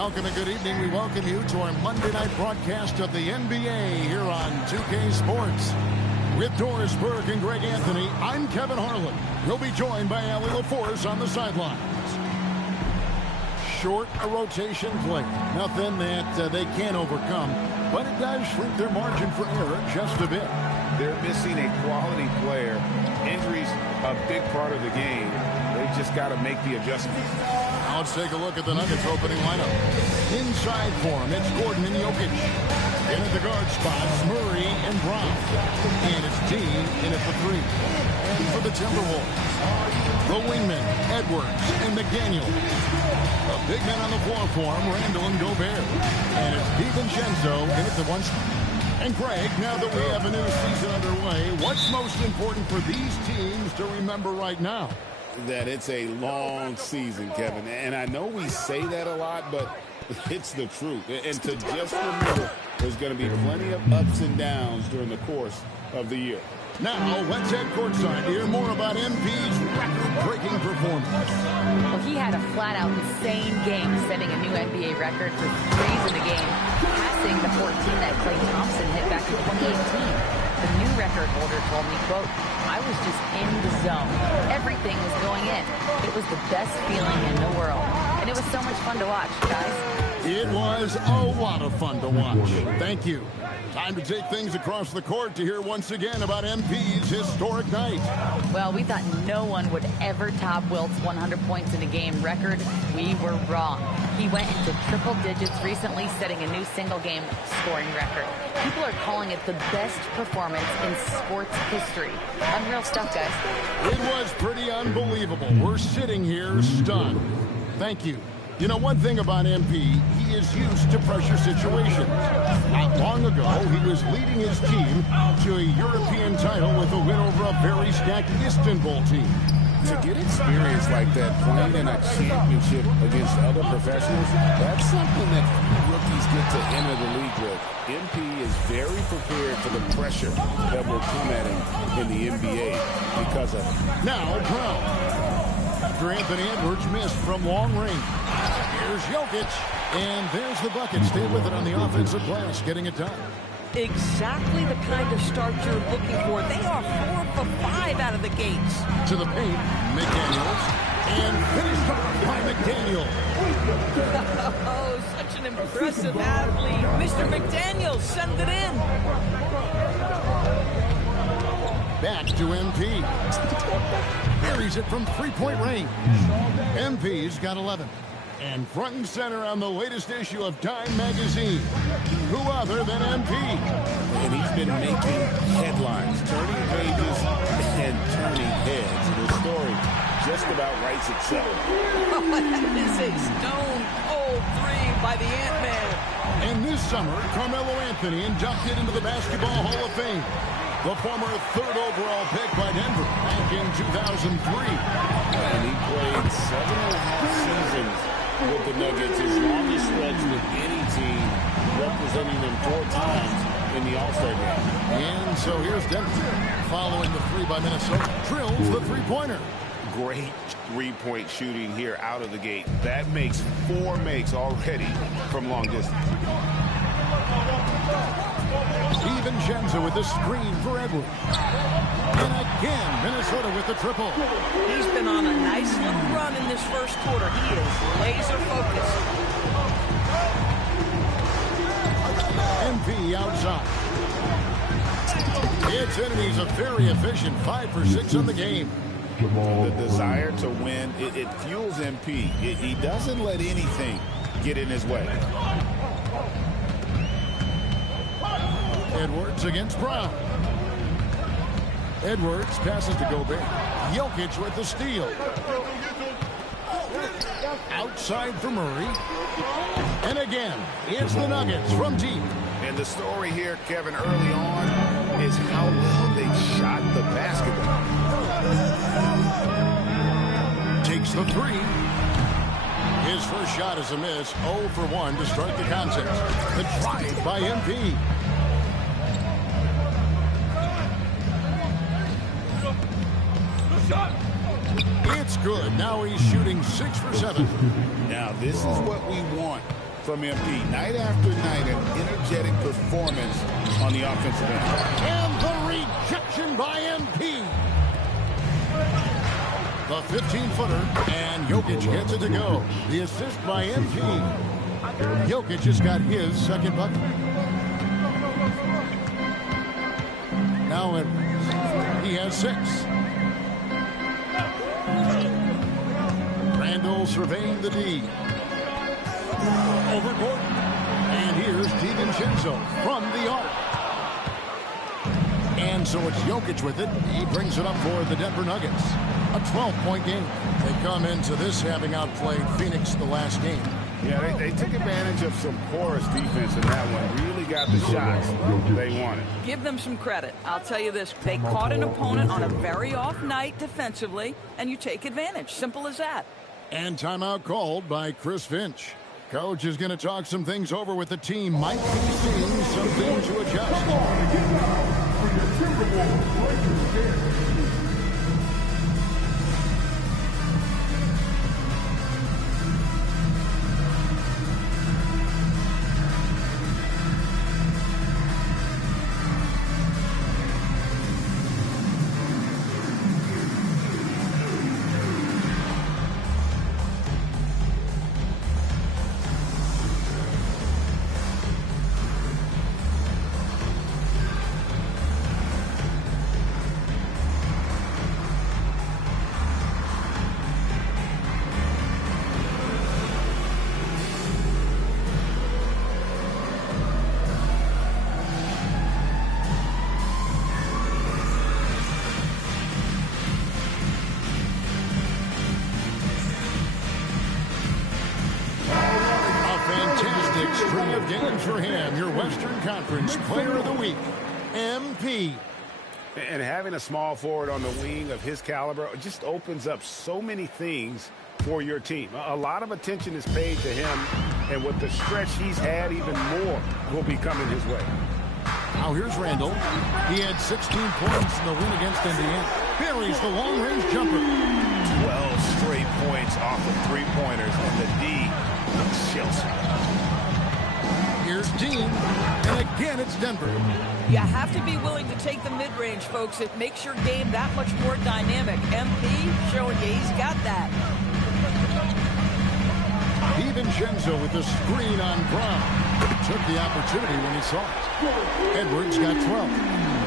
Welcome and good evening. We welcome you to our Monday night broadcast of the NBA here on 2K Sports. With Doris Burke and Greg Anthony, I'm Kevin Harlan. We'll be joined by Allie LaForce on the sidelines. Short a rotation play. Nothing that they can't overcome, but it does shrink their margin for error just a bit. They're missing a quality player. Injuries a big part of the game. They just got to make the adjustment. Now let's take a look at the Nuggets opening lineup. Inside for him, it's Gordon and Jokic. In at the guard spots, Murray and Brown. And it's Dean in at the three. And for the Timberwolves, the wingmen, Edwards and McDaniel. The big men on the floor for him, Randall and Gobert. And it's DiVincenzo in at the one spot. And Greg, now that we have a new season underway, what's most important for these teams to remember right now? That it's a long season, Kevin. And I know we say that a lot, but it's the truth. And to just remember, there's going to be plenty of ups and downs during the course of the year. Now, let's head courtside to hear more about MP's record-breaking performance. Well, he had a flat-out insane game, setting a new NBA record for threes in the game, passing the 14 that Klay Thompson hit back in 2018. The new record holder told me, quote, "I was just in the zone. Everything was going in. It was the best feeling in the world. And it was so much fun to watch, guys." It was a lot of fun to watch. Thank you. Time to take things across the court to hear once again about MP's historic night. Well, we thought no one would ever top Wilt's 100 points in a game record. We were wrong. He went into triple digits recently, setting a new single-game scoring record. People are calling it the best performance in sports history. Unreal stuff, guys. It was pretty unbelievable. We're sitting here stunned. Thank you. You know, one thing about MP, he is used to pressure situations. Not long ago, he was leading his team to a European title with a win over a very stacked Istanbul team. To get experience like that, playing in a championship against other professionals, that's something that few rookies get to enter the league with. MP is very prepared for the pressure that will come at him in the NBA because of it. Now, Brown. After Anthony Edwards missed from long range. Here's Jokic, and there's the bucket. Stay with it on the offensive glass, getting it done. Exactly the kind of start you're looking for. They are 4 for 5 out of the gates. To the paint, McDaniels, and finished off by McDaniel. Oh, such an impressive athlete. Mr. McDaniels, send it in. Back to MP. Buries it from three-point range. MP's got 11. And front and center on the latest issue of Time magazine. Who other than MP? And he's been making headlines, turning pages and turning heads. And the story just about writes itself. Oh, that is a stone-cold three by the Ant-Man. And this summer, Carmelo Anthony inducted into the Basketball Hall of Fame. The former 3rd overall pick by Denver back in 2003. And he played 7.5 seasons with the Nuggets, his longest stretch with any team, representing them 4 times in the All-Star game. And so here's Denver, following the three by Minnesota. Drills the three-pointer. Great three-point shooting here out of the gate. That makes 4 makes already from long distance. DiVincenzo with the screen for Edwards. And again, Minnesota with the triple. He's been on a nice little run in this first quarter. He is laser focused. MP outside. It's in, and he's a very efficient 5 for 6 on the game. The desire to win, it fuels MP. He doesn't let anything get in his way. Edwards against Brown. Edwards passes to Gobert. Jokic with the steal. Outside for Murray. And again, it's the Nuggets from deep. And the story here, Kevin, early on is how well they shot the basketball. Takes the three. His first shot is a miss. 0 for 1 to start the contest. The drive by MP. It's good. Now he's shooting 6 for 7. Now, this is what we want from MP. Night after night, an energetic performance on the offensive end. And the rejection by MP. The 15-footer, and Jokic gets it to go. The assist by MP. Jokic just got his second bucket. Now Edwards. He has 6. Randall surveying the D. Over Gordon. And here's DiVincenzo from the arc. And so it's Jokic with it. He brings it up for the Denver Nuggets. A 12-point game. They come into this having outplayed Phoenix the last game. Yeah, they took advantage of some porous defense in that one. Really got the shots they wanted. Give them some credit. I'll tell you this. They caught an opponent on a very off night defensively, and you take advantage. Simple as that. And timeout called by Chris Finch. Coach is going to talk some things over with the team. Might be seeing something to adjust. String of games for him, your Western Conference Player of the Week, MP. And having a small forward on the wing of his caliber just opens up so many things for your team. A lot of attention is paid to him, and with the stretch he's had, even more will be coming his way. Now here's Randall. He had 16 points in the win against Indiana. Buries the long-range jumper. 12 straight points off of three-pointers, and the D looks Chelsea. Here's Dean, and again it's Denver. You have to be willing to take the mid-range, folks. It makes your game that much more dynamic. MP showing you he's got that. DiVincenzo with the screen on Brown. Took the opportunity when he saw it. Edwards got 12.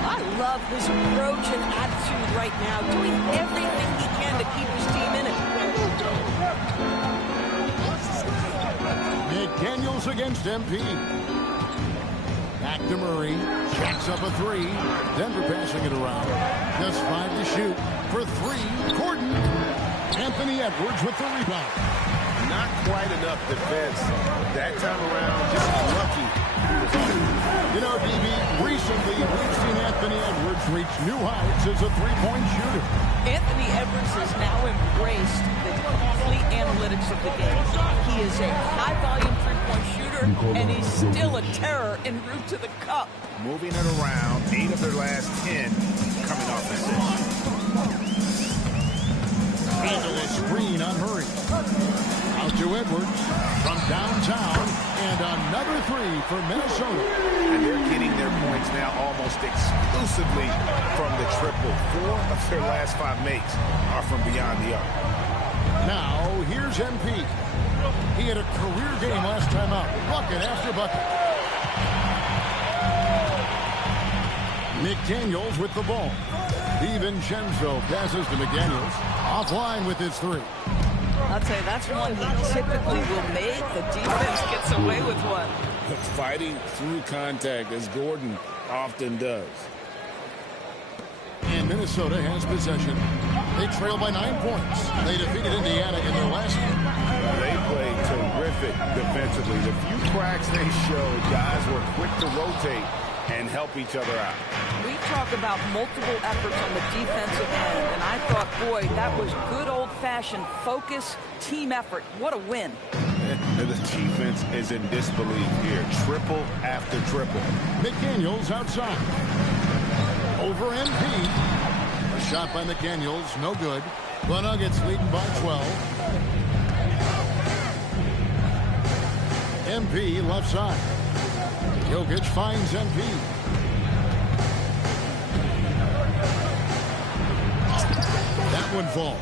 I love his approach and attitude right now, doing everything he can to keep his team in it. McDaniels against MP. Back to Murray. Jacks up a 3. Denver passing it around. Just 5 to shoot. For 3, Gordon. Anthony Edwards with the rebound. Not quite enough defense that time around. Just lucky. You know, DB, recently we've seen Anthony Edwards reach new heights as a three-point shooter. Anthony Edwards has now embraced the complete analytics of the game. He is a high-volume three-point shooter, and he's still a terror en route to the cup. Moving it around, 8 of their last 10 coming off the set. Handle a screen on Murray. Out to Edwards from downtown, and another 3 for Minnesota. And they're getting their points now almost exclusively from the triple. 4 of their last 5 makes are from beyond the arc. Now, here's MP. He had a career game last time out. Bucket after bucket. McDaniels with the ball. DiVincenzo passes to McDaniels. Offline with his 3. I'll tell you, that's one he typically will make. The defense gets away with one. Fighting through contact, as Gordon often does. And Minnesota has possession. They trail by 9 points. They defeated Indiana in their last game. They played terrific defensively. The few cracks they showed, guys were quick to rotate and help each other out. We talk about multiple efforts on the defensive end, and I thought, boy, that was good old-fashioned focus, team effort. What a win. The defense is in disbelief here. Triple after triple. McDaniels outside. Over MP. A shot by McDaniels, no good. The Nuggets leading by 12. MP left side. Jokic finds MP. That one falls.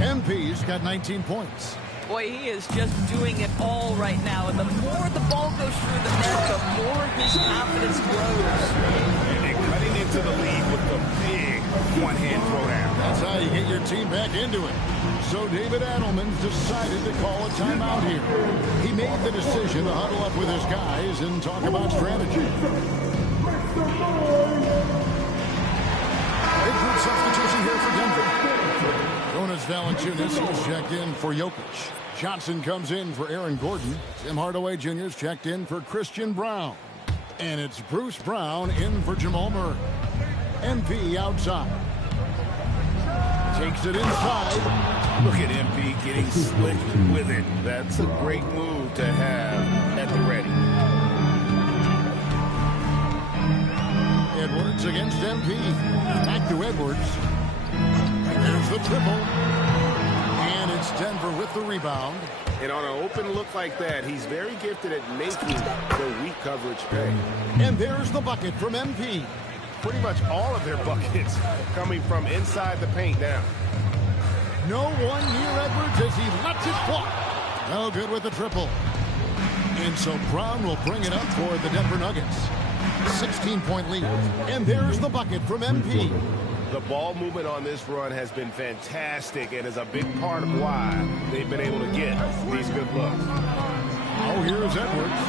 MP's got 19 points. Boy, he is just doing it all right now. And the more the ball goes through the net, the more his confidence grows. And cutting into the lead with the big one-hand throwdown. That's how you get your team back into it. So David Adelman's decided to call a timeout here. He made the decision to huddle up with his guys and talk about strategy. Big group substitution here for Denver. Jonas Valanciunas is checked in for Jokic. Johnson comes in for Aaron Gordon. Tim Hardaway Jr. is checked in for Christian Brown. And it's Bruce Brown in for Jamal Murray. MP outside. Takes it inside. Look at MP getting slick with it. That's a great move to have at the ready. Edwards against MP. Back to Edwards. There's the triple. And it's Denver with the rebound. And on an open look like that, he's very gifted at making the weak coverage pay. And there's the bucket from MP. Pretty much all of their buckets coming from inside the paint now. No one near Edwards as he lets it fly. No good with the triple. And so Brown will bring it up for the Denver Nuggets. 16-point lead. And there's the bucket from MP. The ball movement on this run has been fantastic and is a big part of why they've been able to get these good looks. Oh, here's Edwards.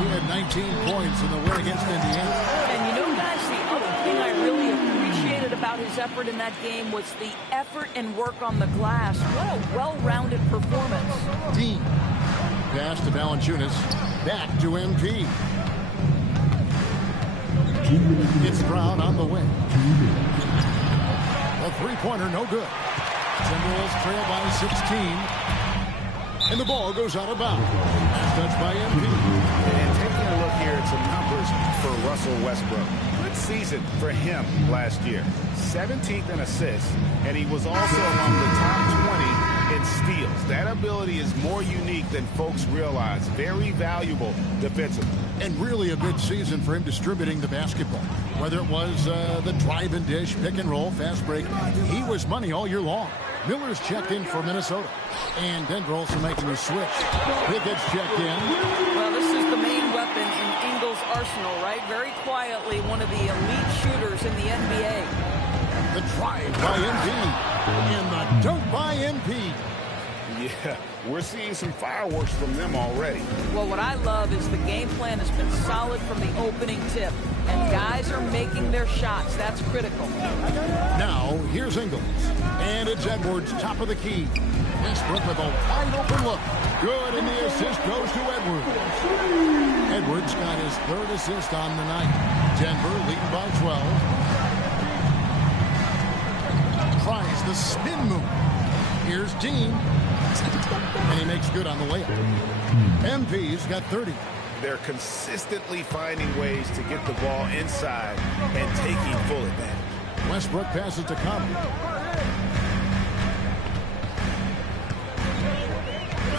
He had 19 points in the win against Indiana. And you know, guys, the other thing I really appreciated about his effort in that game was the effort and work on the glass. What a well-rounded performance. Dean. Pass to Valanciunas. Back to MP. It's Brown on the wing. A three-pointer, no good. Timberwolves trail by 16. And the ball goes out of bounds. Touched by MP. And taking a look here at some numbers for Russell Westbrook. Good season for him last year. 17th in assists, and he was also among the top 20 in steals. That ability is more unique than folks realize. Very valuable defensively. And really a good season for him distributing the basketball. Whether it was the drive and dish, pick and roll, fast break, he was money all year long. Miller's checked in for Minnesota. And Denver also making a switch. Pickett's checked in. Well, this is the main weapon in Ingles' arsenal, right? Very quietly, one of the elite shooters in the NBA. The drive by MP. And the dunk by MP. Yeah, we're seeing some fireworks from them already. Well, what I love is the game plan has been solid from the opening tip. And guys are making their shots. That's critical. Now, here's Ingles. And it's Edwards, top of the key. Westbrook with a wide open look. Good, and the assist goes to Edwards. Edwards got his third assist on the night. Denver leading by 12. Tries the spin move. Here's Dean. And he makes good on the layup. MP's got 30. They're consistently finding ways to get the ball inside and taking full advantage. Westbrook passes to Conley.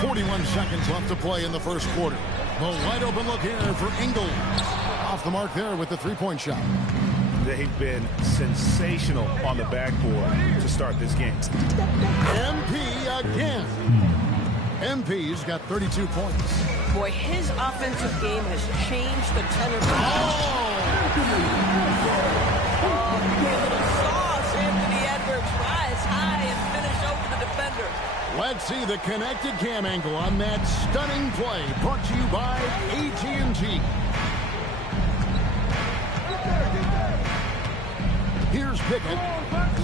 41 seconds left to play in the first quarter. A wide open look here for Ingles. Off the mark there with the three-point shot. They've been sensational on the backboard to start this game. MP again. MP's got 32 points. Boy, his offensive game has changed the tenor. Oh, little sauce. Anthony Edwards rise high and finish over the defender. Let's see the connected cam angle on that stunning play. Brought to you by AT&T. Here's Pickett.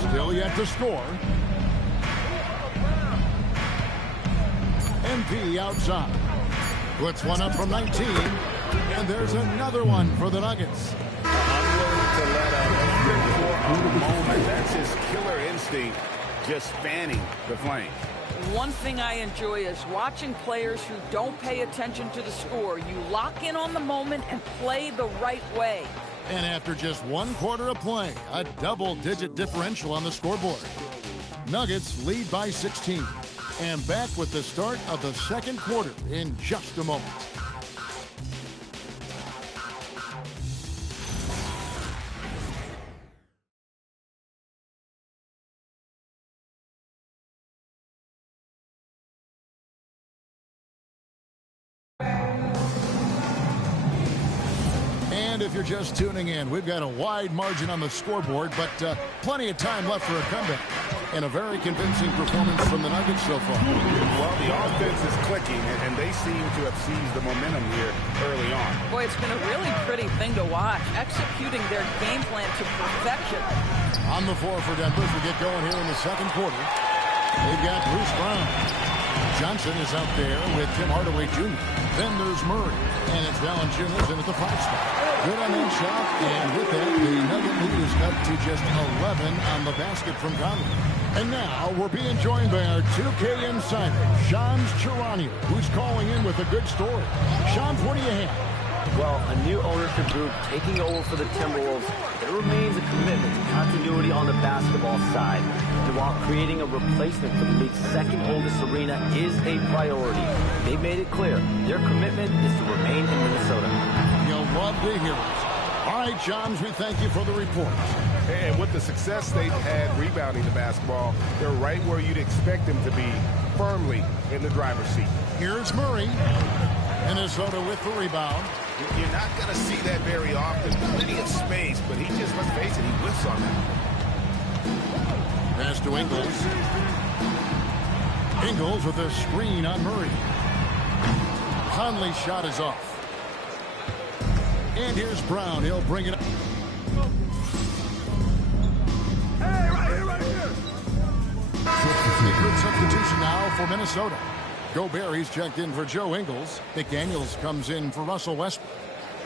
Still yet to score. MP outside. Puts one up from 19. And there's another one for the Nuggets. Unwilling to let up a moment. That's his killer instinct, just fanning the flame. One thing I enjoy is watching players who don't pay attention to the score. You lock in on the moment and play the right way. And after just one quarter of play, a double-digit differential on the scoreboard. Nuggets lead by 16. And back with the start of the second quarter in just a moment. And if you're just tuning in, we've got a wide margin on the scoreboard, but plenty of time left for a comeback. And a very convincing performance from the Nuggets so far. Well, the offense is clicking, and they seem to have seized the momentum here early on. Boy, it's been a really pretty thing to watch, executing their game plan to perfection. On the floor for Denver as we get going here in the second quarter. They've got Bruce Brown. Johnson is out there with Tim Hardaway Jr. Then there's Murray. And it's Valanciunas in at the 5 spot. Good on that shot. And with that, the Nugget lead is cut to just 11 on the basket from Conley. And now we're being joined by our 2K insider, Shams Charania, who's calling in with a good story. Shams, what do you have? Well, a new ownership group taking over for the Timberwolves. There remains a commitment to continuity on the basketball side. And while creating a replacement for the league's second oldest arena is a priority, they've made it clear their commitment is to remain in Minnesota. You'll love to hear it. All right, Shams, we thank you for the report. And with the success they've had rebounding the basketball, they're right where you'd expect them to be, firmly in the driver's seat. Here's Murray. Minnesota with the rebound. You're not going to see that very often. Plenty of space, but he just, let's face it, he whiffs on that. Pass to Ingles. Ingles with a screen on Murray. Conley's shot is off. And here's Brown. He'll bring it up. Hey, right here. Good substitution now for Minnesota. Gobert, he's checked in for Joe Ingles. McDaniels comes in for Russell Westbrook.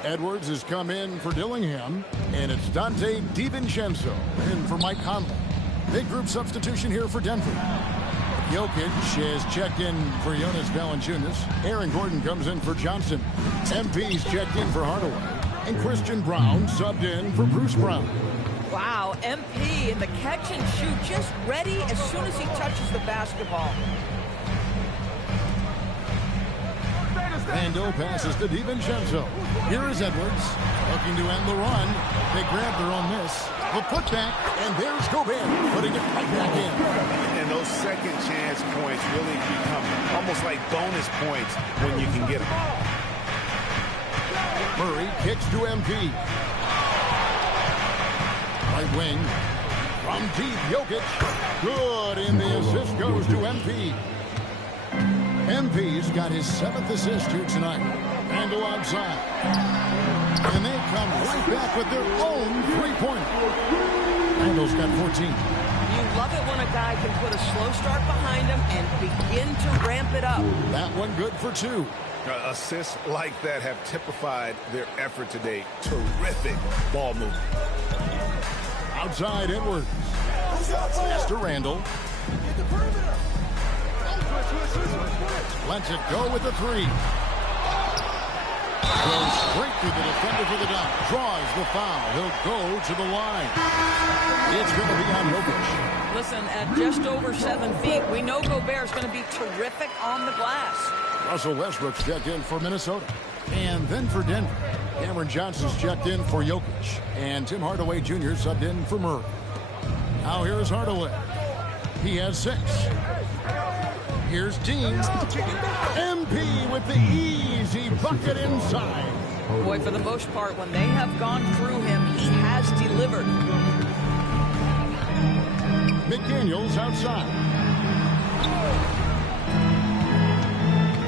Edwards has come in for Dillingham. And it's Dante DiVincenzo in for Mike Conley. Big group substitution here for Denver. Jokic has checked in for Jonas Valanciunas. Aaron Gordon comes in for Johnson. MP's checked in for Hardaway. And Christian Brown subbed in for Bruce Brown. Wow, MP in the catch and shoot, just ready as soon as he touches the basketball. Randall passes to DiVincenzo. Here is Edwards, looking to end the run. They grab their own miss. The putback, and there's Gobert, putting it right back in. And those second chance points really become almost like bonus points when you can get them. Murray kicks to MP. Right wing. From deep, Jokic. Good, and the assist goes to MP. MP's got his 7th assist here tonight. Randall outside. And they come right back with their own three-pointer. Randall's got 14. You love it when a guy can put a slow start behind him and begin to ramp it up. That one good for 2. Assists like that have typified their effort today. Terrific ball movement. Outside Edwards. Pass to Randall. Lets it go with the 3. Goes straight to the defender for the dunk. Draws the foul. He'll go to the line. It's going to be on Jokic. Listen, at just over 7 feet, we know Gobert's going to be terrific on the glass. Russell Westbrook's checked in for Minnesota. And then for Denver, Cameron Johnson's checked in for Jokic. And Tim Hardaway Jr. subbed in for Murray. Now here's Hardaway. He has 6. Here's Dean. MP with the easy bucket inside. Boy, for the most part, when they have gone through him, he has delivered. McDaniels outside.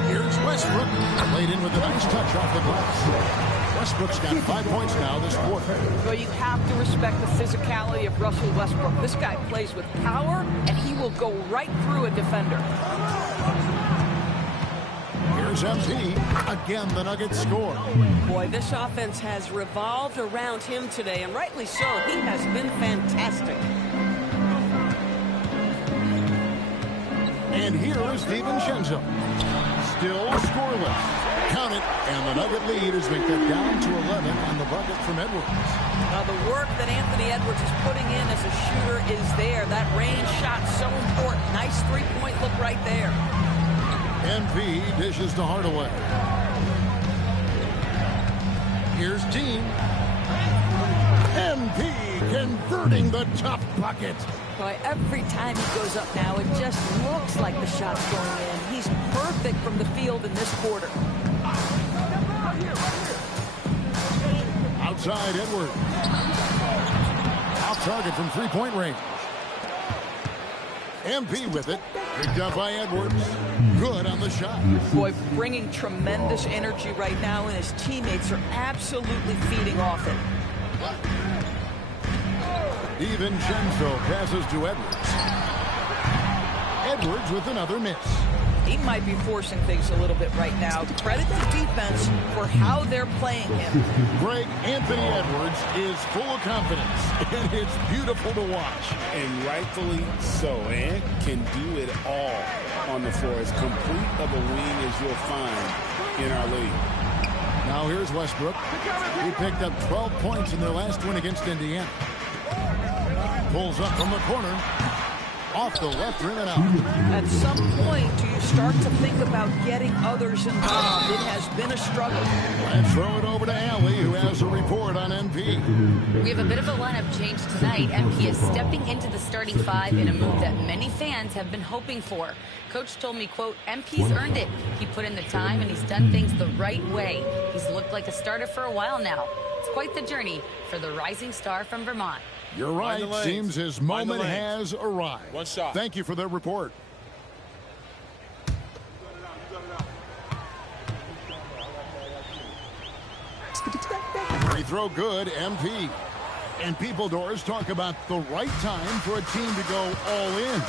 Here's Westbrook. Laid in with a nice touch off the glass. Westbrook's got 5 points now this quarter. Well, you have to respect the physicality of Russell Westbrook. This guy plays with power, and he will go right through a defender. Here's MP. Again, the Nuggets score. Boy, this offense has revolved around him today, and rightly so. He has been fantastic. And here is DiVincenzo. Still scoreless. Count it, and the Nugget lead as they get down to 11 on the bucket from Edwards. Now, the work that Anthony Edwards is putting in as a shooter is there. That range shot so important. Nice three-point look right there. MP dishes to Hardaway. Here's Dean. MP converting the tough bucket. Boy, every time he goes up now, it just looks like the shot's going in. He's perfect from the field in this quarter. Outside Edwards. Off target from three-point range. MP with it. Picked up by Edwards. Good on the shot. Boy, bringing tremendous energy right now, and his teammates are absolutely feeding off it. DiVincenzo passes to Edwards. Edwards with another miss. He might be forcing things a little bit right now. Credit the defense for how they're playing him. Greg, Anthony Edwards is full of confidence, and it's beautiful to watch. And rightfully so. Ant can do it all on the floor. As complete of a wing as you'll find in our league. Now here's Westbrook. He picked up 12 points in their last win against Indiana. Pulls up from the corner. Off the left rim and out. At some point, do you start to think about getting others involved? It has been a struggle. Let's throw it over to Allie, who has a report on MP. We have a bit of a lineup change tonight. MP is stepping into the starting five in a move that many fans have been hoping for. Coach told me, quote, MP's earned it. He put in the time and he's done things the right way. He's looked like a starter for a while now. It's quite the journey for the rising star from Vermont. You're right. Seems his moment has arrived. One shot. Thank you for the report. Free throw good, MP. And people doors talk about the right time for a team to go all in.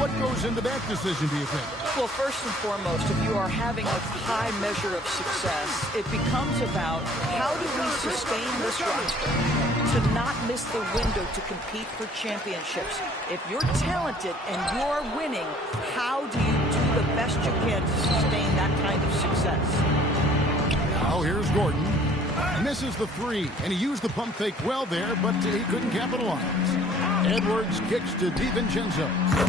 What goes into that decision, do you think? Well, first and foremost, if you are having a high measure of success, it becomes about how do we sustain this roster to not miss the window to compete for championships. If you're talented and you're winning, how do you do the best you can to sustain that kind of success? Now here's Gordon. Misses the three, and he used the pump fake well there, but he couldn't capitalize. Edwards kicks to DiVincenzo.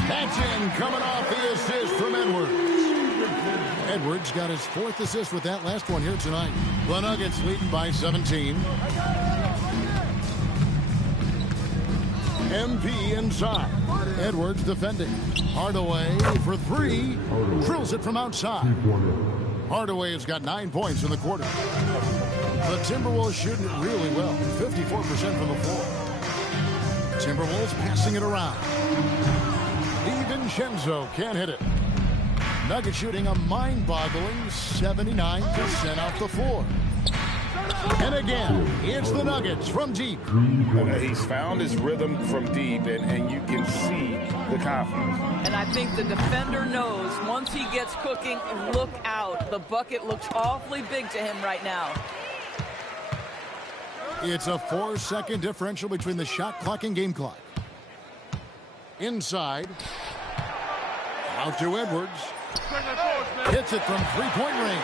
That's in, coming off the assist from Edwards. Edwards got his fourth assist with that last one here tonight. The Nuggets leading by 17. MP inside. Edwards defending. Hardaway for three. Drills it from outside. Hardaway has got 9 points in the quarter. The Timberwolves shooting it really well. 54% from the floor. Timberwolves passing it around. DiVincenzo can't hit it. Nuggets shooting a mind-boggling 79% off the floor. And again, it's the Nuggets from deep. He's found his rhythm from deep, and you can see the confidence. And I think the defender knows once he gets cooking, look out. The bucket looks awfully big to him right now. It's a 4-second differential between the shot clock and game clock. Inside. Out to Edwards. Hits it from three-point range.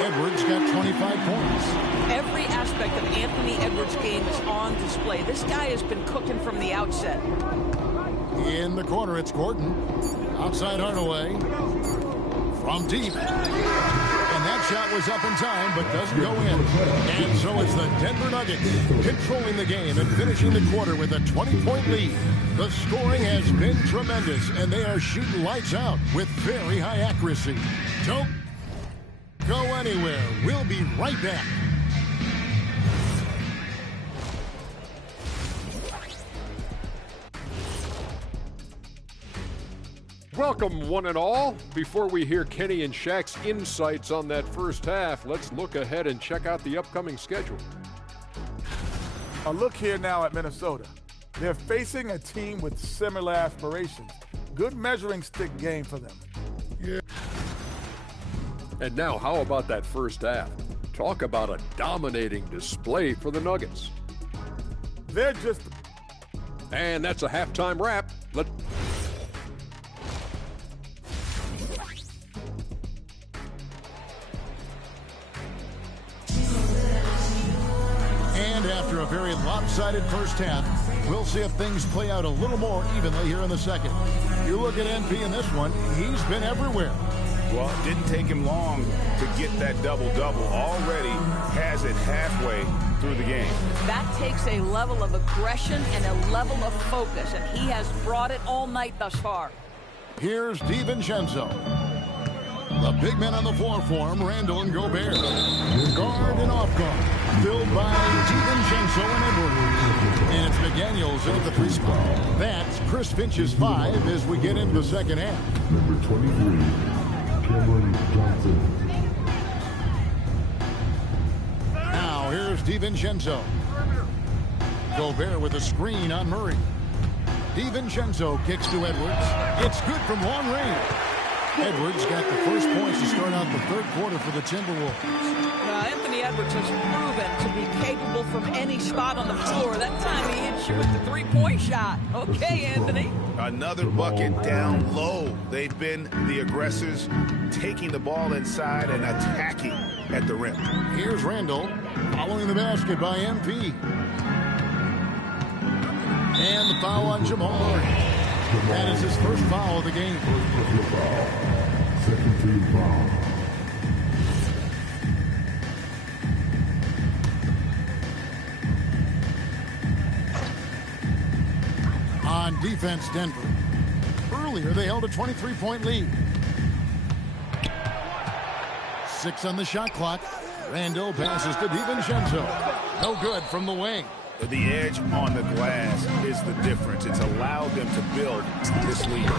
Edwards got 25 points. Every aspect of Anthony Edwards' game is on display. This guy has been cooking from the outset. In the corner, it's Gordon. Outside Hardaway. From deep. And that shot was up in time, but doesn't go in. And so it's the Denver Nuggets controlling the game and finishing the quarter with a 20-point lead. The scoring has been tremendous, and they are shooting lights out with very high accuracy. Don't go anywhere. We'll be right back. Welcome, one and all. Before we hear Kenny and Shaq's insights on that first half, let's look ahead and check out the upcoming schedule. A look here now at Minnesota. They're facing a team with similar aspirations. Good measuring stick game for them. Yeah. And now, how about that first half? Talk about a dominating display for the Nuggets. They're just... And that's a halftime wrap. And after a very lopsided first half, we'll see if things play out a little more evenly here in the second. You look at MP in this one, he's been everywhere. Well, it didn't take him long to get that double-double. Already has it halfway through the game. That takes a level of aggression and a level of focus, and he has brought it all night thus far. Here's DiVincenzo. The big men on the floor for him, Randall and Gobert. Guard and off guard, filled by DiVincenzo and Edwards. And it's McDaniels in at the 3 spot. That's Chris Finch's 5 as we get into the second half. Number 23, Cameron Johnson. Now here's DiVincenzo. Gobert with a screen on Murray. DiVincenzo kicks to Edwards. It's good from long range. Edwards got the first points to start out the third quarter for the Timberwolves. Anthony Edwards has proven to be capable from any spot on the floor. That time he hit you with the three-point shot. Okay, Anthony. Another bucket down low. They've been the aggressors, taking the ball inside and attacking at the rim. Here's Randall following the basket by MP. And the foul on Jamal Murray. That is his first foul of the game. Second team foul. On defense, Denver. Earlier, they held a 23-point lead. 6 on the shot clock. Randall passes to DiVincenzo. No good from the wing. The edge on the glass is the difference. It's allowed them to build this lead.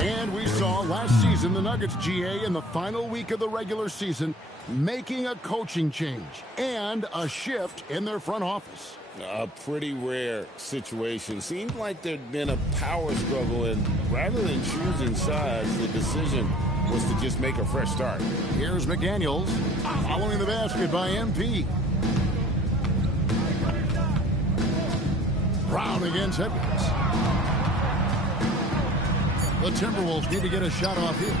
And we saw last season the Nuggets, GA, in the final week of the regular season, making a coaching change and a shift in their front office. A pretty rare situation. Seems like there'd been a power struggle, and rather than choosing sides, the decision was to just make a fresh start. Here's McDaniels following the basket by MP. Brown against Edwards. The Timberwolves need to get a shot off here.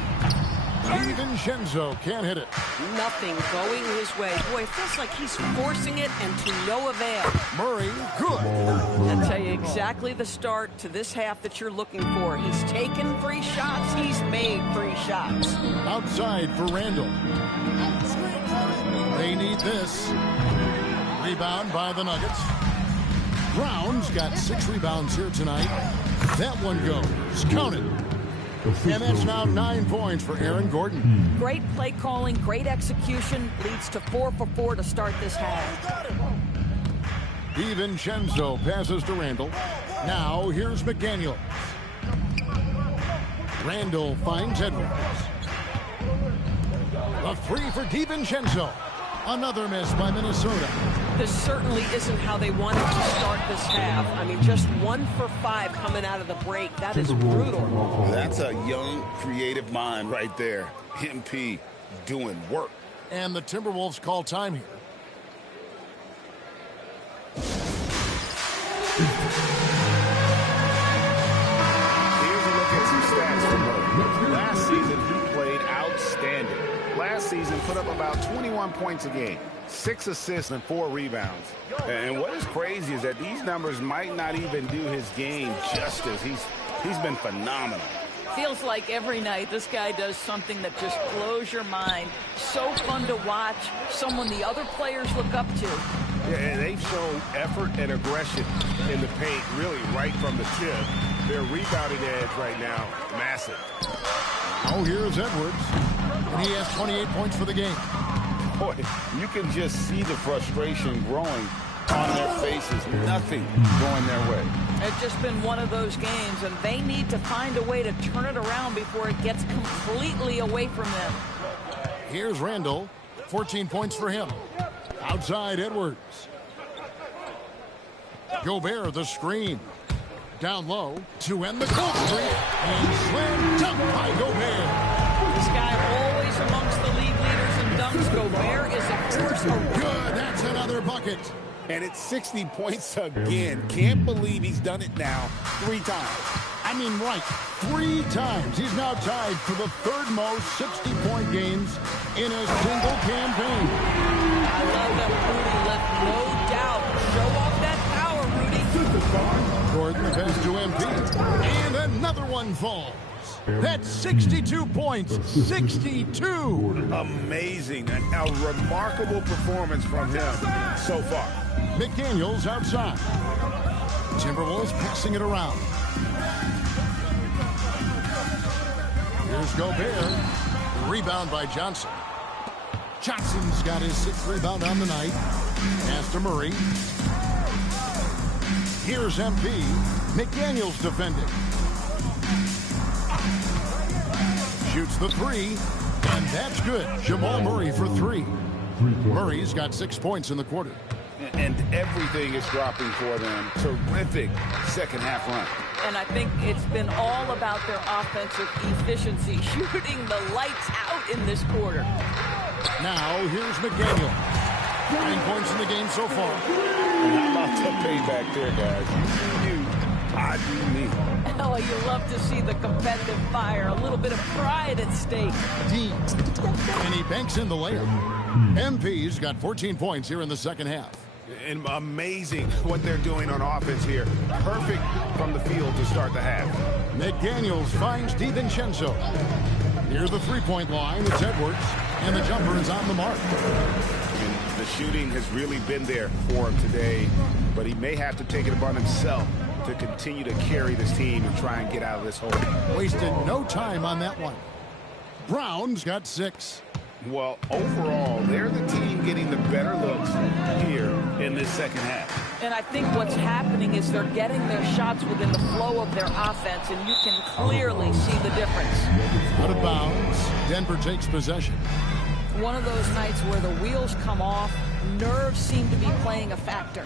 DiVincenzo can't hit it. Nothing going his way. Boy, it feels like he's forcing it and to no avail. Murray, good. I'll tell you exactly the start to this half that you're looking for. He's taken 3 shots. He's made 3 shots. Outside for Randall. They need this. Rebound by the Nuggets. Brown's got 6 rebounds here tonight. That one goes. Count it. And that's now 9 points for Aaron Gordon. Great play calling, great execution. Leads to 4 for 4 to start this half. DiVincenzo passes to Randall. Now here's McDaniels. Randall finds Edwards. A 3 for DiVincenzo. Another miss by Minnesota. This certainly isn't how they wanted to start this half. I mean, just 1 for 5 coming out of the break. That is brutal. That's a young, creative mind right there. MP doing work. And the Timberwolves call time here. Here's a look at some stats from Murray. Last season, he played outstanding. Last season, put up about 21 points a game, 6 assists and 4 rebounds. And what is crazy is that these numbers might not even do his game justice. He's been phenomenal. Feels like every night this guy does something that just blows your mind. So fun to watch. Someone the other players look up to. Yeah, and they've shown effort and aggression in the paint, really right from the tip. Their rebounding edge right now, massive. Oh, here's Edwards. And he has 28 points for the game. Boy, you can just see the frustration growing on their faces. Nothing going their way. It's just been one of those games, and they need to find a way to turn it around before it gets completely away from them. Here's Randall. 14 points for him. Outside Edwards. Gobert, the screen. Down low to end the goal streak. And slam dunk by Gobert. This guy always amongst the league leaders in dunks. Gobert is a force of good. That's another bucket. And it's 60 points again. Can't believe he's done it now 3 times. I mean, right, 3 times. He's now tied for the 3rd most 60-point games in a single campaign. I love that Rudy left no doubt. Show off that power, Rudy. Gordon pass to MP. And another one falls. That's 62 points. 62. Amazing. A remarkable performance from him so far. McDaniels outside. Timberwolves passing it around. Here's Gobert. Rebound by Johnson. Johnson's got his 6th rebound on the night. Pass to Murray. Here's MP. McDaniels defending. Shoots the 3, and that's good. Jamal Murray for 3. Murray's got 6 points in the quarter. And everything is dropping for them. Terrific second half run. And I think it's been all about their offensive efficiency, shooting the lights out in this quarter. Now, here's McDaniel. 9 points in the game so far. How about the payback there, guys? You, I do me. Oh, you love to see the competitive fire. A little bit of pride at stake. Dean. And he banks in the layup. MP's got 14 points here in the second half. And amazing what they're doing on offense here. Perfect from the field to start the half. McDaniels finds DiVincenzo. Near the three-point line, it's Edwards. And the jumper is on the mark. And the shooting has really been there for him today. But he may have to take it upon himself to continue to carry this team and try and get out of this hole. Wasted no time on that one. Brown's got 6. Well, overall, they're the team getting the better looks here in this second half. And I think what's happening is they're getting their shots within the flow of their offense, and you can clearly see the difference. Out of bounds. Denver takes possession. One of those nights where the wheels come off, nerves seem to be playing a factor.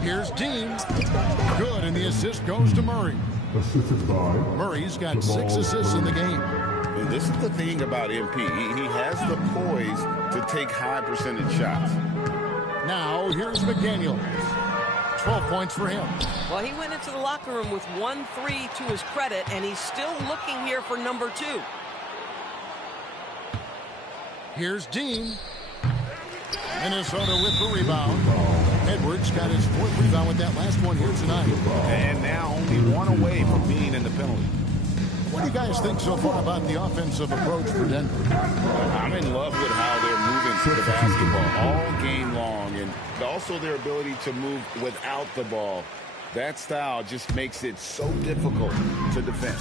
Here's Dean. Good, and the assist goes to Murray. Assisted by Murray's got 6 assists in the game. And this is the thing about MP. He has the poise to take high percentage shots. Now, here's McDaniels. 12 points for him. Well, he went into the locker room with 1 3 to his credit, and he's still looking here for number 2. Here's Dean. Minnesota with the rebound. Edwards got his 4th rebound with that last one here tonight. And now only 1 away from being in the penalty. What do you guys think so far about the offensive approach for Denver? I'm in love with how they're moving to the basketball all game long, and also their ability to move without the ball. That style just makes it so difficult to defend.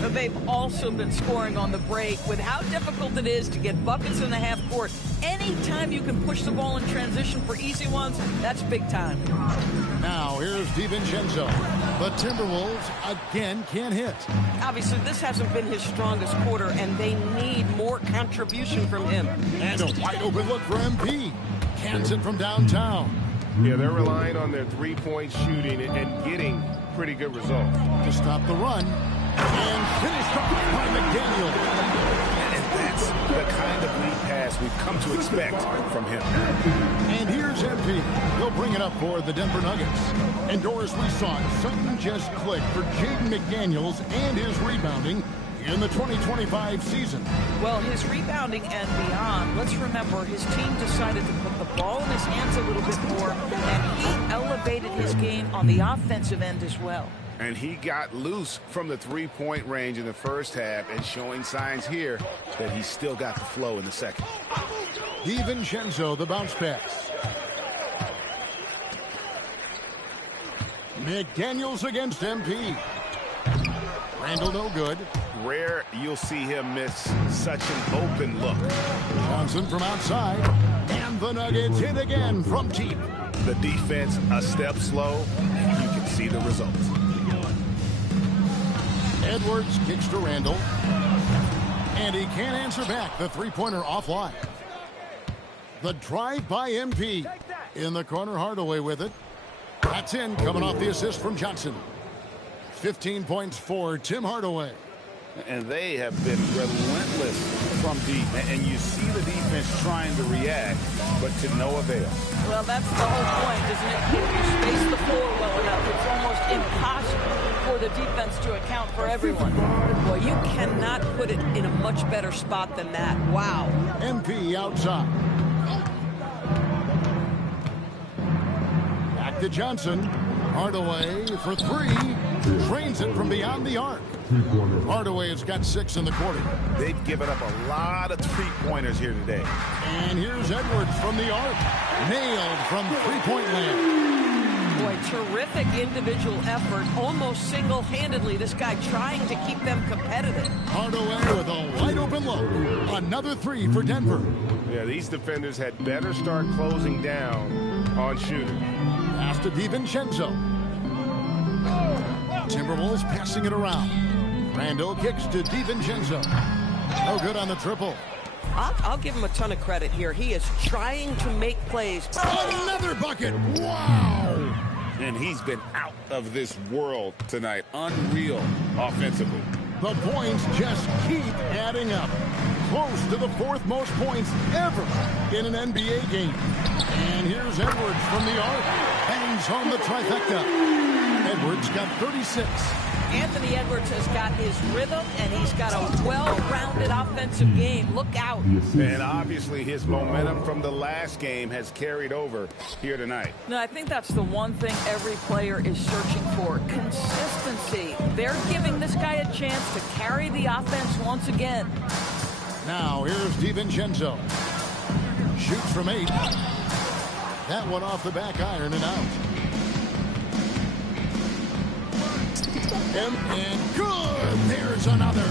But they've also been scoring on the break with how difficult it is to get buckets in the half court. Anytime you can push the ball in transition for easy ones, that's big time. Now, here's DiVincenzo. The Timberwolves again can't hit. Obviously, this hasn't been his strongest quarter, and they need more contribution from him. And a wide open look for MP. Cans it from downtown. Yeah, they're relying on their three-point shooting and getting pretty good results. To stop the run. And finished off by McDaniel. And that's the kind of lead pass we've come to expect from him. And here's MP. He'll bring it up for the Denver Nuggets. And Doris, we saw it. Something just clicked for Jaden McDaniels and his rebounding in the 2025 season. Well, his rebounding and beyond, let's remember his team decided to put the ball in his hands a little bit more, and he elevated his game on the offensive end as well. And he got loose from the three-point range in the first half and showing signs here that he's still got the flow in the second. DiVincenzo, the bounce pass. McDaniels against MP. Randall no good. Rare you'll see him miss such an open look. Johnson from outside. And the Nuggets hit again from deep. The defense a step slow, and you can see the results. Edwards kicks to Randall. And he can't answer back. The three-pointer offline. The drive by MP. In the corner, Hardaway with it. That's in, coming off the assist from Johnson. 15 points for Tim Hardaway. And they have been relentless from deep. And you see the defense trying to react, but to no avail. Well, that's the whole point, isn't it? If you space the floor well enough, it's almost impossible for the defense to account for everyone. Well, you cannot put it in a much better spot than that. Wow. MP outside. Back to Johnson. Hardaway for 3. Drains it from beyond the arc. 3-pointer. Hardaway has got 6 in the quarter. They've given up a lot of three-pointers here today. And here's Edwards from the arc. Nailed from three-point land. Boy, terrific individual effort, almost single-handedly. This guy trying to keep them competitive. Hardaway with a wide-open look. Another 3 for Denver. Yeah, these defenders had better start closing down on shooting. Pass to DiVincenzo. Timberwolves passing it around. Randall kicks to DiVincenzo. No good on the triple. I'll give him a ton of credit here. He is trying to make plays. Another bucket. Wow. And he's been out of this world tonight. Unreal offensively. The points just keep adding up. Close to the 4th most points ever in an NBA game. And here's Edwards from the arc. Hangs home the trifecta. Edwards got 36. Anthony Edwards has got his rhythm, and he's got a well-rounded offensive game. Look out. And obviously his momentum from the last game has carried over here tonight. No, I think that's the one thing every player is searching for. Consistency. They're giving this guy a chance to carry the offense once again. Now here's DiVincenzo. Shoots from 8. That one off the back iron and out. And good. There's another.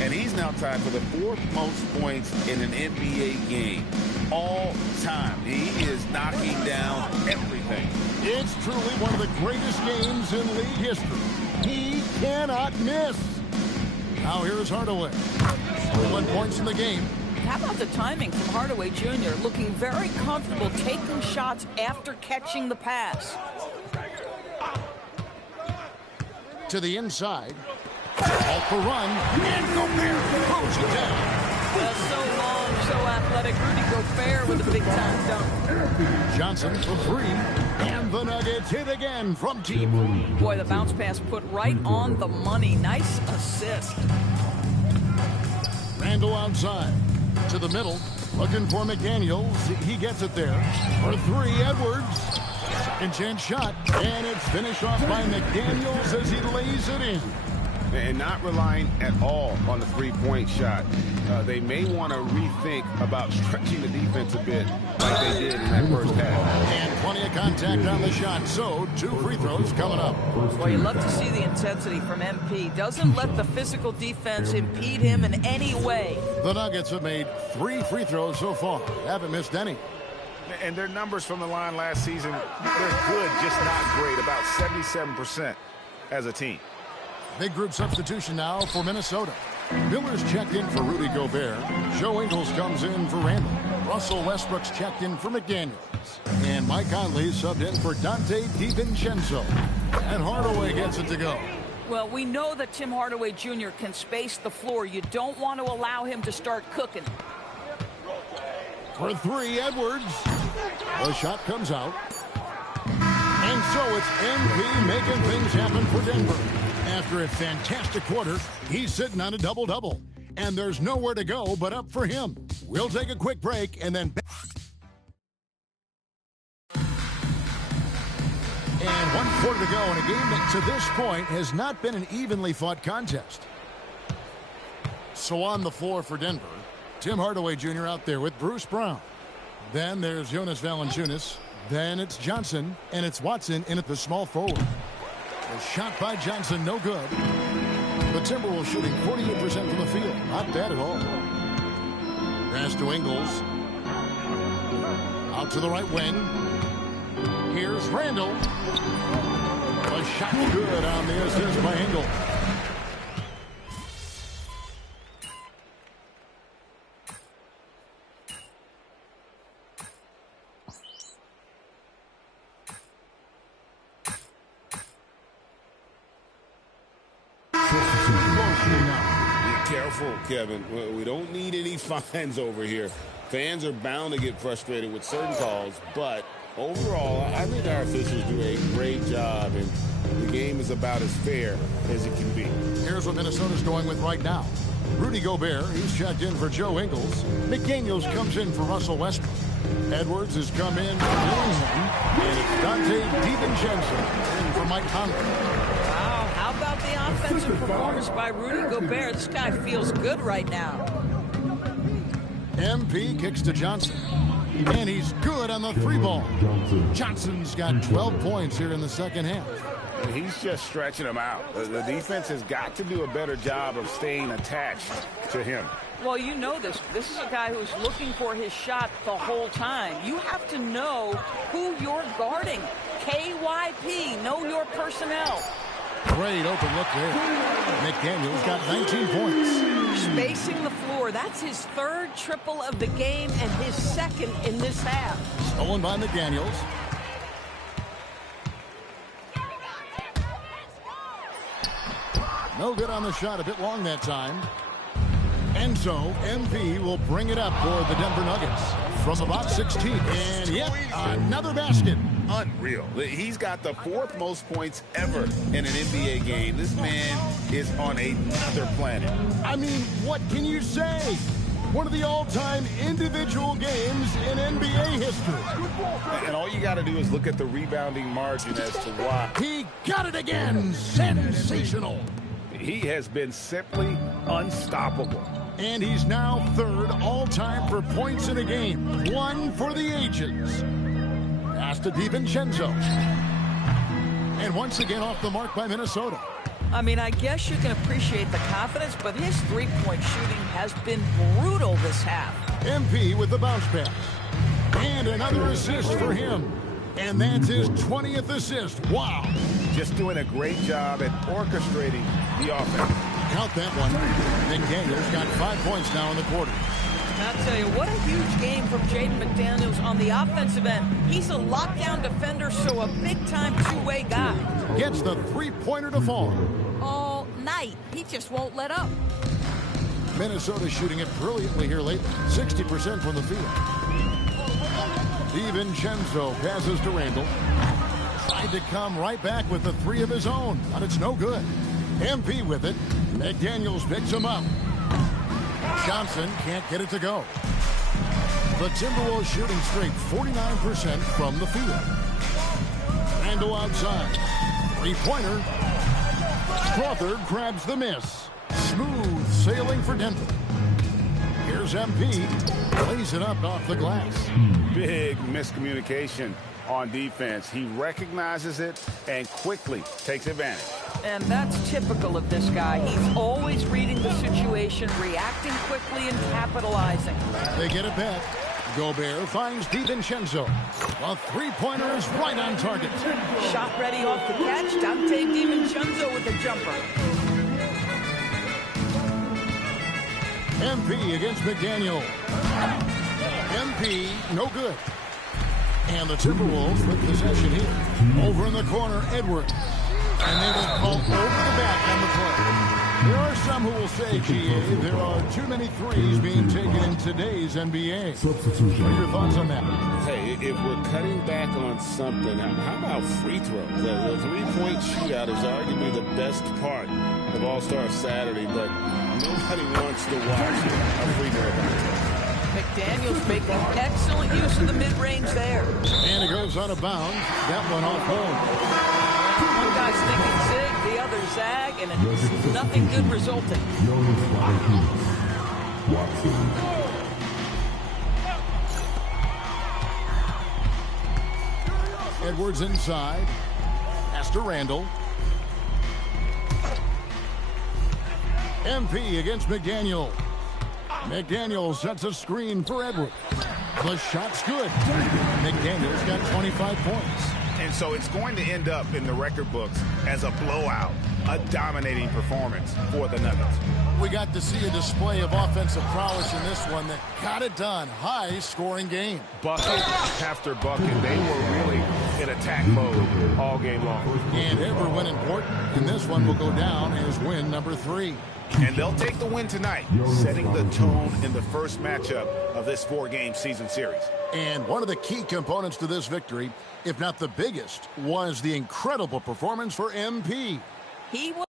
And he's now tied for the 4th most points in an NBA game all time. He is knocking down everything. It's truly one of the greatest games in league history. He cannot miss. Now here's Hardaway. 1 points in the game. How about the timing from Hardaway Jr. looking very comfortable taking shots after catching the pass. To the inside. Off the run. And Gobert throws it down. So long, so athletic. Rudy Gobert with a big-time dunk. Johnson for 3. And the Nuggets hit again from deep. Boy, the bounce pass put right on the money. Nice assist. Randall outside. To the middle. Looking for McDaniels. He gets it there. For 3, Edwards. Second chance shot. And it's finished off by McDaniels as he lays it in. And not relying at all on the three-point shot. They may want to rethink about stretching the defense a bit like they did in that first half. And plenty of contact on the shot. So 2 free throws coming up. Well, you love to see the intensity from MP. Doesn't let the physical defense impede him in any way. The Nuggets have made 3 free throws so far. Haven't missed any. And their numbers from the line last season, they're good, just not great. About 77% as a team. Big group substitution now for Minnesota. Miller's checked in for Rudy Gobert. Joe Ingles comes in for Randall. Russell Westbrook's checked in for McDaniels. And Mike Conley subbed in for Dante DiVincenzo. And Hardaway gets it to go. Well, we know that Tim Hardaway Jr. can space the floor. You don't want to allow him to start cooking. For 3, Edwards. The shot comes out. And so it's MP making things happen for Denver. After a fantastic quarter, he's sitting on a double-double. And there's nowhere to go but up for him. We'll take a quick break and then... And 1 quarter to go in a game that to this point has not been an evenly fought contest. So on the floor for Denver, Tim Hardaway Jr. out there with Bruce Brown. Then there's Jonas Valanciunas. Then it's Johnson, and it's Watson in at the small forward. A shot by Johnson, no good. The Timberwolves shooting 48% from the field. Not bad at all. Pass to Ingles. Out to the right wing. Here's Randall. A shot good on the assist by Ingles. Be careful, Kevin. We don't need any fines over here. Fans are bound to get frustrated with certain calls, but overall, I think our officials do a great job, and the game is about as fair as it can be. Here's what Minnesota's going with right now. Rudy Gobert, he's checked in for Joe Ingles. McDaniels comes in for Russell Westbrook. Edwards has come in for Dillingham. And it's Dante DiVincenzo in for Mike Conley. Wow, how about the offensive performance by Rudy Gobert. This guy feels good right now. MP kicks to Johnson. And he's good on the three ball. Johnson's got 12 points here in the second half. And he's just stretching them out. The defense has got to do a better job of staying attached to him. Well, you know this. This is a guy who's looking for his shot the whole time. You have to know who you're guarding. KYP, know your personnel. Great open look there. McDaniel's got 19 points. Spacing the floor. That's his third triple of the game and his second in this half. Stolen by McDaniels. No good on the shot. A bit long that time. And so MP will bring it up for the Denver Nuggets from about 16. And yep, another basket. Unreal. He's got the fourth most points ever in an NBA game. This man is on another planet. I mean, what can you say? One of the all-time individual games in NBA history. And all you got to do is look at the rebounding margin as to why. He got it again. Sensational. He has been simply unstoppable. And he's now third all-time for points in a game. One for the ages. Pass to DiVincenzo. And once again off the mark by Minnesota. I mean, I guess you can appreciate the confidence, but his three-point shooting has been brutal this half. MP with the bounce pass. And another assist for him. And that's his 20th assist. Wow. Just doing a great job at orchestrating the offense. Count that one. McDaniels got 5 points now in the quarter. I'll tell you, what a huge game from Jaden McDaniels on the offensive end. He's a lockdown defender, so a big-time two-way guy. Gets the three-pointer to fall. All night. He just won't let up. Minnesota shooting it brilliantly here lately. 60% from the field. DiVincenzo passes to Randall. Tried to come right back with the three of his own, but it's no good. MP with it. McDaniels picks him up. Johnson can't get it to go. The Timberwolves shooting straight 49% from the field. Randall outside. Three-pointer. Crawford grabs the miss. Smooth sailing for Denver. Here's MP. Plays it up off the glass. Big miscommunication on defense. He recognizes it and quickly takes advantage. And that's typical of this guy. He's always reading the situation, reacting quickly, and capitalizing. They get it back. Gobert finds DiVincenzo. A three-pointer is right on target. Shot ready off the catch. Dante DiVincenzo with a jumper. MP against McDaniel. MP, no good. And the Timberwolves with possession here. Over in the corner, Edwards. And they will call over the back on the play. There are some who will say, GA, there are too many threes being taken in today's NBA. What are your thoughts on that? Hey, if we're cutting back on something, how about free throws? The three-point shootout is arguably the best part of All-Star Saturday, but nobody wants to watch a free throw. McDaniels making excellent use of the mid-range there. And it goes out of bounds. That one off home. One guy's thinking zig, the other zag, and it's nothing good resulting. Edwards inside. Pass to Randall. MP against McDaniel. McDaniel sets a screen for Edwards. The shot's good. McDaniel's got 25 points. And so it's going to end up in the record books as a blowout, a dominating performance for the Nuggets. We got to see a display of offensive prowess in this one that got it done. High-scoring game. Bucket after bucket. They were really in attack mode all game long. And every win important. And this one will go down as win number 3. And they'll take the win tonight, setting the tone in the first matchup of this 4-game season series. And one of the key components to this victory, if not the biggest, was the incredible performance for MP. He was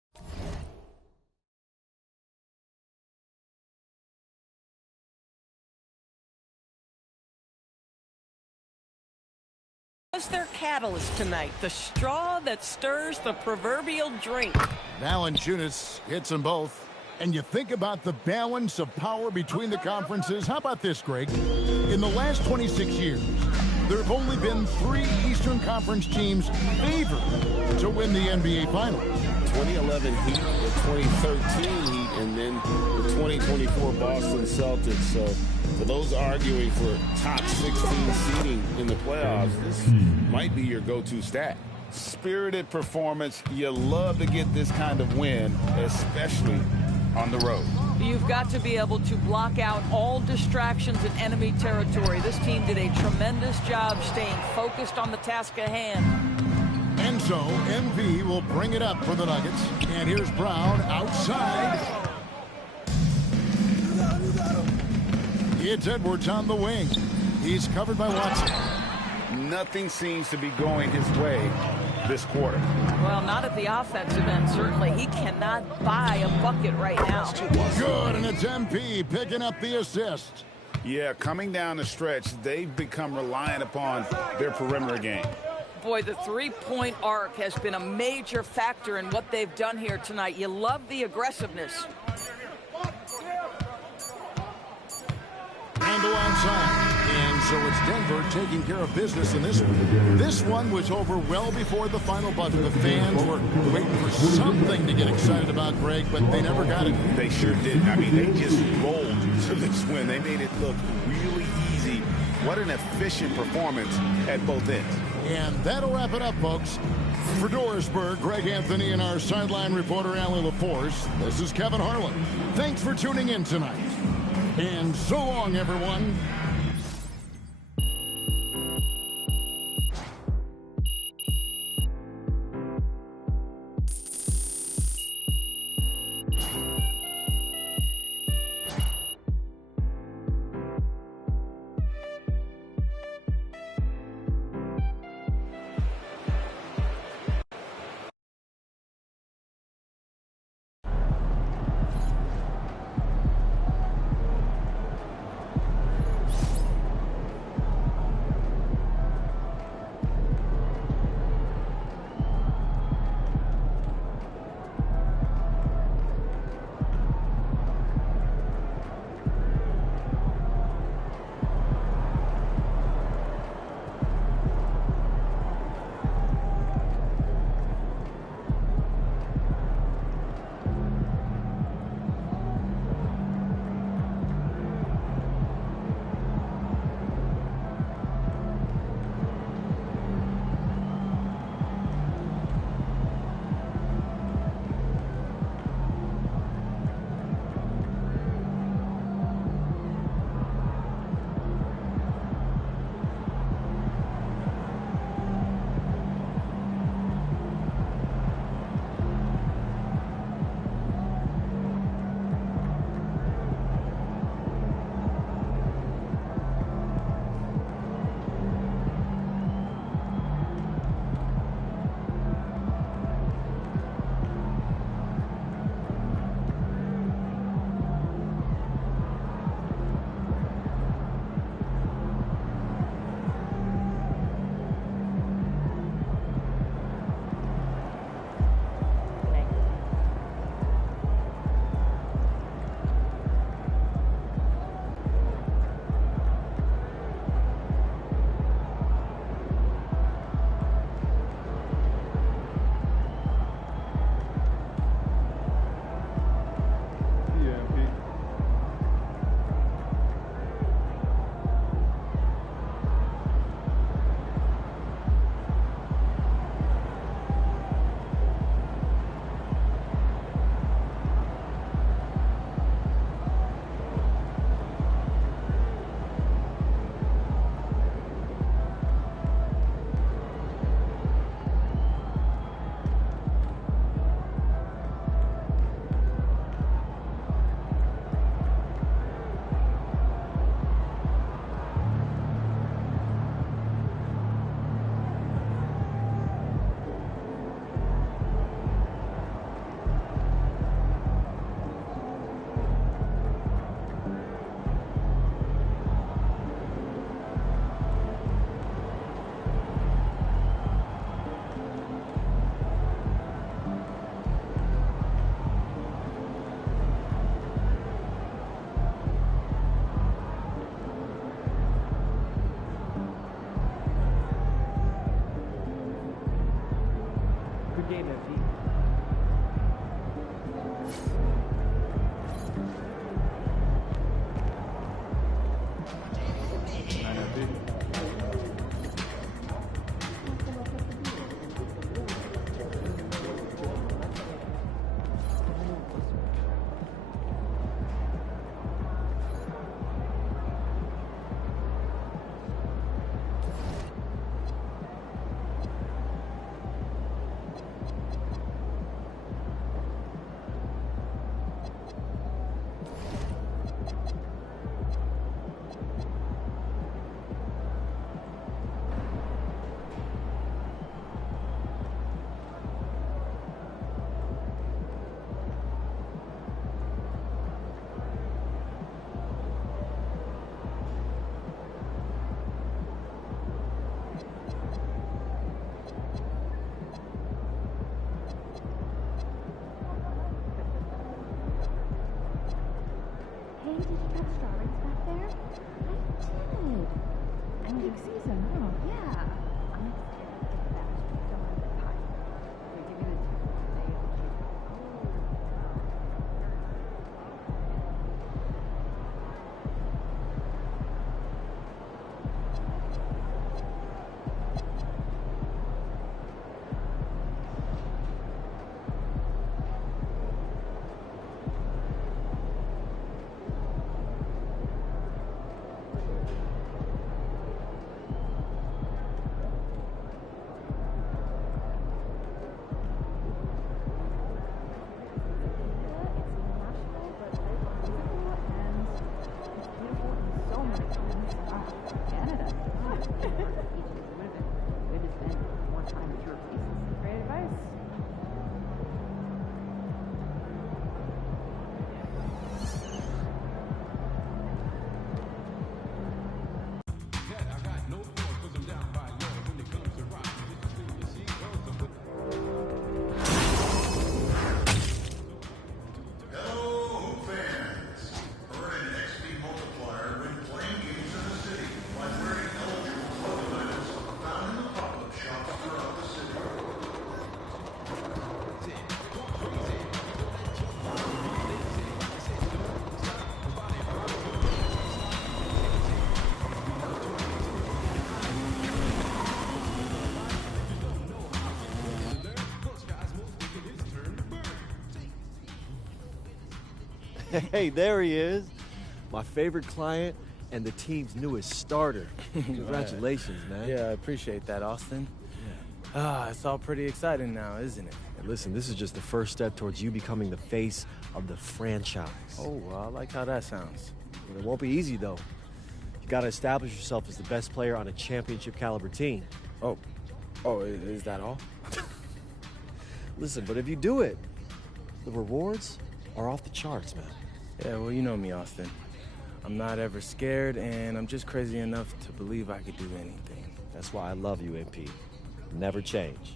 Was their catalyst tonight, the straw that stirs the proverbial drink. Valanciunas hits them both. And you think about the balance of power between the conferences. How about this, Greg? In the last 26 years, there have only been 3 Eastern Conference teams favored to win the NBA Finals. 2011 Heat, the 2013 Heat, and then the 2024 Boston Celtics. So for those arguing for top 16 seeding in the playoffs, this might be your go-to stat. Spirited performance. You love to get this kind of win, especially on the road. You've got to be able to block out all distractions in enemy territory. This team did a tremendous job staying focused on the task at hand. And so MV will bring it up for the Nuggets. And here's Brown outside. It's Edwards on the wing. He's covered by Watson. Nothing seems to be going his way this quarter. Well, not at the offensive end, certainly. He cannot buy a bucket right now. Good, and it's MP picking up the assist. Yeah, coming down the stretch, they've become reliant upon their perimeter game. Boy, the three-point arc has been a major factor in what they've done here tonight. You love the aggressiveness. Randall onside. And so it's Denver taking care of business in this one. This one was over well before the final buzzer. The fans were waiting for something to get excited about, Greg, but they never got it. They sure did. I mean, they just rolled to this win. They made it look really easy. What an efficient performance at both ends. And that'll wrap it up, folks. For Dorisburg, Greg Anthony and our sideline reporter, Allie LaForce, this is Kevin Harlan. Thanks for tuning in tonight. And so long, everyone. strawberries back there? I did. And peak season, huh? Yeah. I'm excited to get that darn pie. Wait, give me the Hey, there he is. My favorite client and the team's newest starter. Congratulations, man. Yeah, I appreciate that, Austin. Yeah. It's all pretty exciting now, isn't it? Hey, listen, this is just the first step towards you becoming the face of the franchise. Oh, well, I like how that sounds. Well, it won't be easy, though. You got to establish yourself as the best player on a championship caliber team. Oh, is that all? Listen, but if you do it, the rewards are off the charts, man. Yeah, well, you know me, Austin. I'm not ever scared, and I'm just crazy enough to believe I could do anything. That's why I love you, MP. Never change.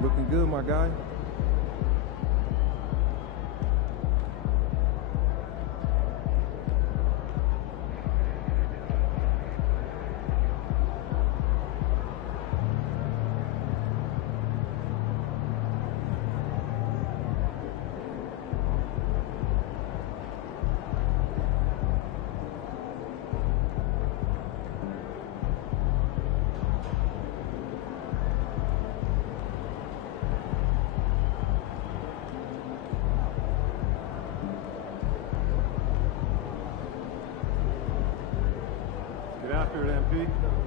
Looking good, my guy. Get after it, MP.